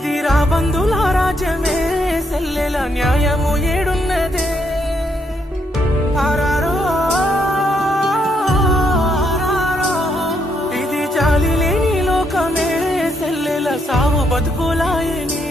ఇది రాబందుల రాజ్యమే సెల్లెల న్యాయము ఏడున్నదే ఆరారో ఆరారో ఇది జాలి లేని లోకమే సెల్లెల సావు బతుకులాయని